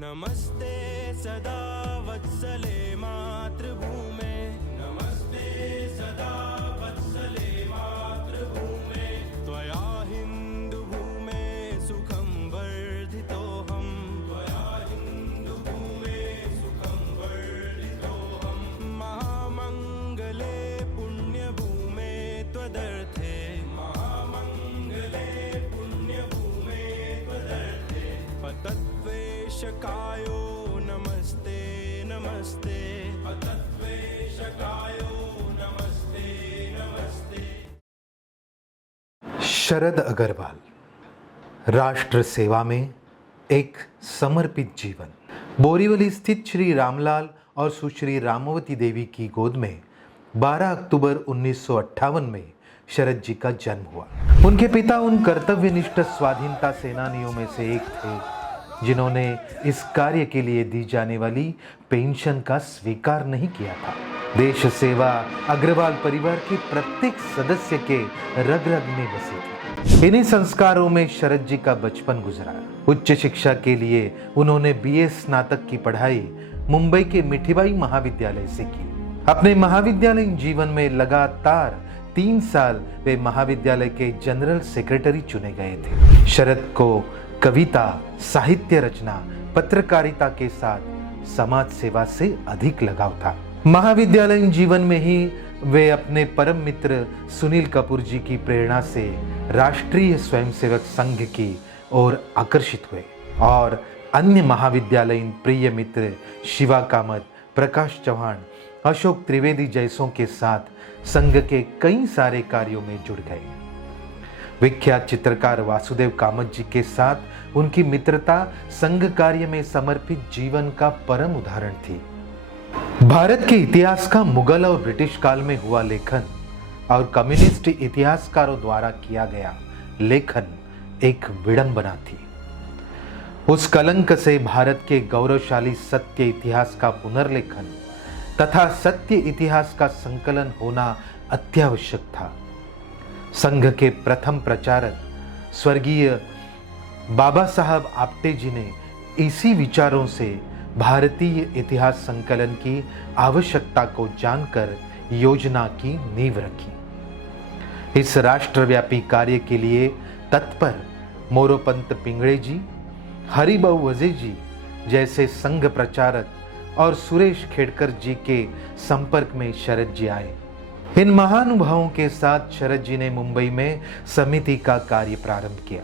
नमस्ते सदा वत्सले मातृभूमे, नमस्ते सदा वत्सले मातृभूमे, त्वया हिन्दुभूमे सुखं वर्धितोऽहं, त्वया हिन्दुभूमे सुखं वर्धितोऽहं, महामङ्गले पुण्यभूमे त्वदर्थे, महामङ्गले पुण्यभूमे त्वदर्थे, पतत्वेशकायो नमस्ते नमस्ते, पतत्वेशकायो नमस्ते नमस्ते। शरद अग्रवाल, राष्ट्र सेवा में एक समर्पित जीवन। बोरीवली स्थित श्री रामलाल और सुश्री रामवती देवी की गोद में 12 अक्टूबर 1958 में शरद जी का जन्म हुआ। उनके पिता उन कर्तव्यनिष्ठ स्वाधीनता सेनानियों में से एक थे जिन्होंने इस कार्य के लिए दी जाने वाली पेंशन का स्वीकार नहीं किया था। देश सेवा अग्रवाल परिवार के प्रत्येक सदस्य के रग रग में बसी थी। इन्हीं संस्कारों में शरद जी का बचपन गुजरा। उच्च शिक्षा के लिए उन्होंने बीए स्नातक की पढ़ाई मुंबई के मिठीबाई महाविद्यालय से की। अपने महाविद्यालयीन जीवन में लगातार 3 साल वे महाविद्यालय के जनरल सेक्रेटरी चुने गए थे। शरद को कविता, साहित्य रचना, पत्रकारिता के साथ समाज सेवा से अधिक लगाव था। महाविद्यालयीन जीवन में ही वे अपने परम मित्र सुनील कपूर जी की प्रेरणा से राष्ट्रीय स्वयंसेवक संघ की ओर आकर्षित हुए और अन्य महाविद्यालयीन प्रिय मित्र शिवा कामत, प्रकाश चौहान, अशोक त्रिवेदी जैसों के साथ संघ के कई सारे कार्यों में जुड़ गए। विख्यात चित्रकार वासुदेव कामत जी के साथ उनकी मित्रता संघ कार्य में समर्पित जीवन का परम उदाहरण थी। भारत के इतिहास का मुगल और ब्रिटिश काल में हुआ लेखन और कम्युनिस्ट इतिहासकारों द्वारा किया गया लेखन एक विडंबना थी। उस कलंक से भारत के गौरवशाली सत्य इतिहास का पुनर्लेखन तथा सत्य इतिहास का संकलन होना अत्यावश्यक था। संघ के प्रथम प्रचारक स्वर्गीय बाबा साहब आप्टे जी ने इसी विचारों से भारतीय इतिहास संकलन की आवश्यकता को जानकर योजना की नींव रखी। इस राष्ट्रव्यापी कार्य के लिए तत्पर मोरोपंत पिंगड़े जी, हरिभाऊ वजे जी जैसे संघ प्रचारक और सुरेश खेड़कर जी के संपर्क में शरद जी आए। इन महानुभावों के साथ शरद जी ने मुंबई में समिति का कार्य प्रारंभ किया।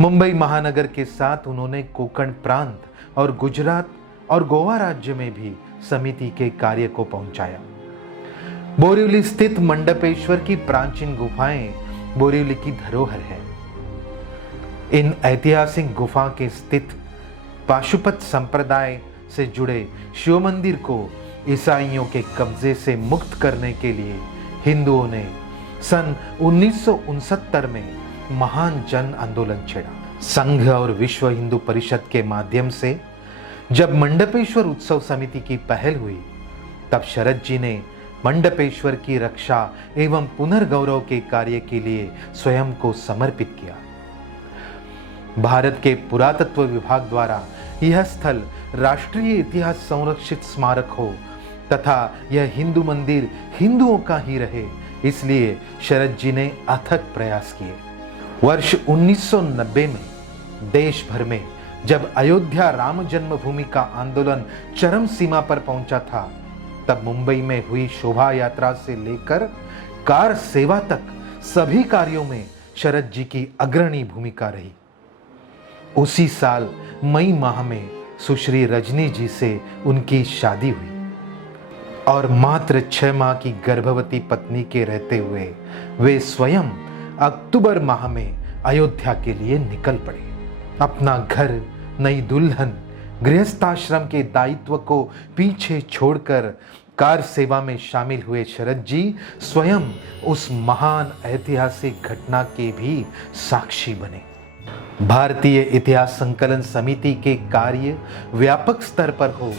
मुंबई महानगर के साथ उन्होंने कोंकण प्रांत और गुजरात और गोवा राज्य में भी समिति के कार्य को पहुंचाया। बोरीवली स्थित मंडपेश्वर की प्राचीन गुफाएं बोरीवली की धरोहर है। इन ऐतिहासिक गुफा के स्थित पाशुपत संप्रदाय से जुड़े शिव मंदिर को ईसाइयों के कब्जे से मुक्त करने के लिए हिंदुओं ने सन 1969 में महान जन आंदोलन छेड़ा। संघ और विश्व हिंदू परिषद के माध्यम से जब मंडपेश्वर उत्सव समिति की पहल हुई, तब शरद जी ने मंडपेश्वर की रक्षा एवं पुनर्गौरव के कार्य के लिए स्वयं को समर्पित किया। भारत के पुरातत्व विभाग द्वारा यह स्थल राष्ट्रीय इतिहास संरक्षित स्मारक हो तथा यह हिंदू मंदिर हिंदुओं का ही रहे, इसलिए शरद जी ने अथक प्रयास किए। वर्ष 1990 में देश भर में जब अयोध्या राम जन्मभूमि का आंदोलन चरम सीमा पर पहुंचा था, तब मुंबई में हुई शोभा यात्रा से लेकर कार सेवा तक सभी कार्यों में शरद जी की अग्रणी भूमिका रही। उसी साल मई माह में सुश्री रजनी जी से उनकी शादी हुई और मात्र 6 माह की गर्भवती पत्नी के रहते हुए वे स्वयं अक्टूबर माह में अयोध्या के लिए निकल पड़े। अपना घर, नई दुल्हन, गृहस्थाश्रम के दायित्व को पीछे छोड़कर कार सेवा में शामिल हुए शरद जी स्वयं उस महान ऐतिहासिक घटना के भी साक्षी बने। भारतीय इतिहास संकलन समिति के कार्य व्यापक स्तर पर हो,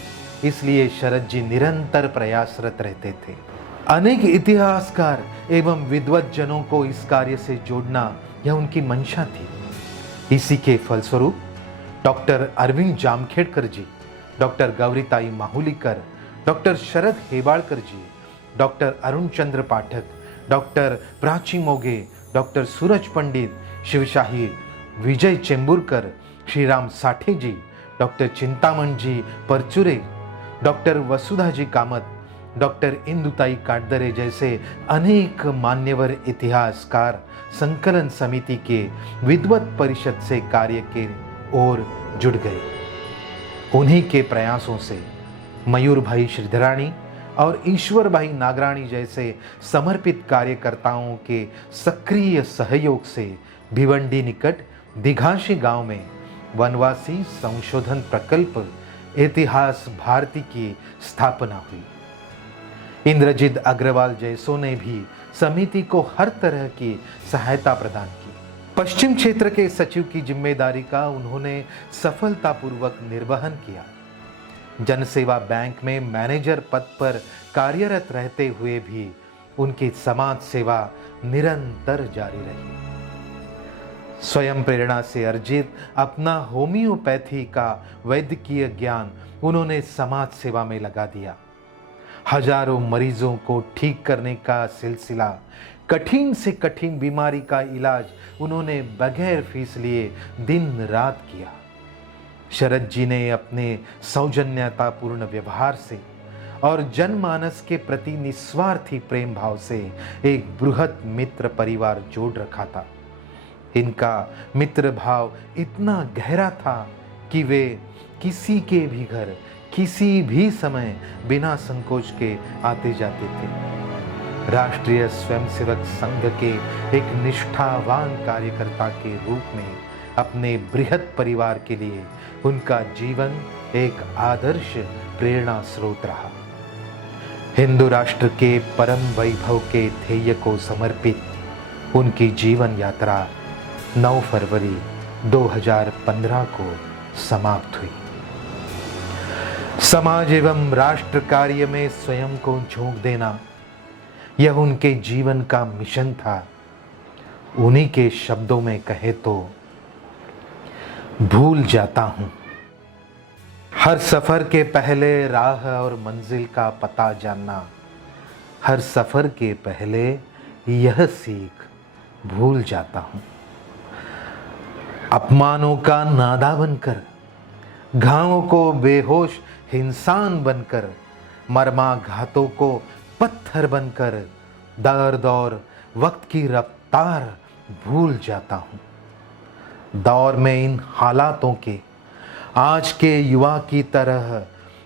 इसलिए शरद जी निरंतर प्रयासरत रहते थे। अनेक इतिहासकार एवं विद्वत जनों को इस कार्य से जोड़ना यह उनकी मंशा थी। इसी के फलस्वरूप डॉक्टर अरविंद जामखेडकर जी, डॉक्टर गौरीताई माहुलीकर, डॉक्टर शरद हेबाळकर जी, डॉक्टर अरुण चंद्र पाठक, डॉक्टर प्राची मोगे, डॉक्टर सूरज पंडित, शिवशाही विजय चेंबूरकर, श्रीराम साठे जी, डॉक्टर चिंतामण जी परचुरे, डॉक्टर वसुधा जी कामत, डॉक्टर इंदुताई काटदरे जैसे अनेक मान्यवर इतिहासकार संकलन समिति के विद्वत परिषद से कार्य के ओर जुड़ गए। उन्हीं के प्रयासों से मयूर भाई श्रीधराणी और ईश्वर भाई नागराणी जैसे समर्पित कार्यकर्ताओं के सक्रिय सहयोग से भिवंडी निकट दिघाशी गांव में वनवासी संशोधन प्रकल्प इतिहास भारती की स्थापना हुई। इंद्रजीत अग्रवाल जैसों ने भी समिति को हर तरह की सहायता प्रदान की। पश्चिम क्षेत्र के सचिव की जिम्मेदारी का उन्होंने सफलतापूर्वक निर्वहन किया। जनसेवा बैंक में मैनेजर पद पर कार्यरत रहते हुए भी उनकी समाज सेवा निरंतर जारी रही। स्वयं प्रेरणा से अर्जित अपना होम्योपैथी का वैद्यकीय ज्ञान उन्होंने समाज सेवा में लगा दिया। हजारों मरीजों को ठीक करने का सिलसिला, कठिन से कठिन बीमारी का इलाज उन्होंने बगैर फीस लिए दिन रात किया। शरद जी ने अपने सौजन्यतापूर्ण व्यवहार से और जनमानस के प्रति निस्वार्थी प्रेम भाव से एक बृहत मित्र परिवार जोड़ रखा था। इनका मित्र भाव इतना गहरा था कि वे किसी के भी घर किसी भी समय बिना संकोच के आते जाते थे। राष्ट्रीय स्वयंसेवक संघ के एक निष्ठावान कार्यकर्ता के रूप में अपने बृहत परिवार के लिए उनका जीवन एक आदर्श प्रेरणा स्रोत रहा। हिंदू राष्ट्र के परम वैभव के ध्येय को समर्पित उनकी जीवन यात्रा 9 फरवरी 2015 को समाप्त हुई। समाज एवं राष्ट्र कार्य में स्वयं को झोंक देना, यह उनके जीवन का मिशन था। उन्हीं के शब्दों में कहे तो भूल जाता हूं। हर सफर के पहले राह और मंजिल का पता जानना, हर सफर के पहले यह सीख भूल जाता हूं। अपमानों का नादा बनकर, घावों को बेहोश इंसान बनकर, मर्माघातों को पत्थर बनकर, दर्द और वक्त की रफ्तार भूल जाता हूं। दौर में इन हालातों के आज के युवा की तरह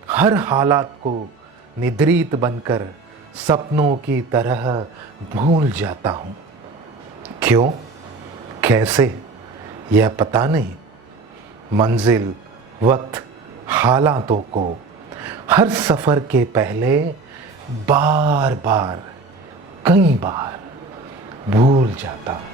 हर हालात को निद्रित बनकर सपनों की तरह भूल जाता हूं। क्यों, कैसे, यह पता नहीं। मंजिल, वक्त, हालातों को हर सफर के पहले बार बार, कई बार भूल जाता हूं।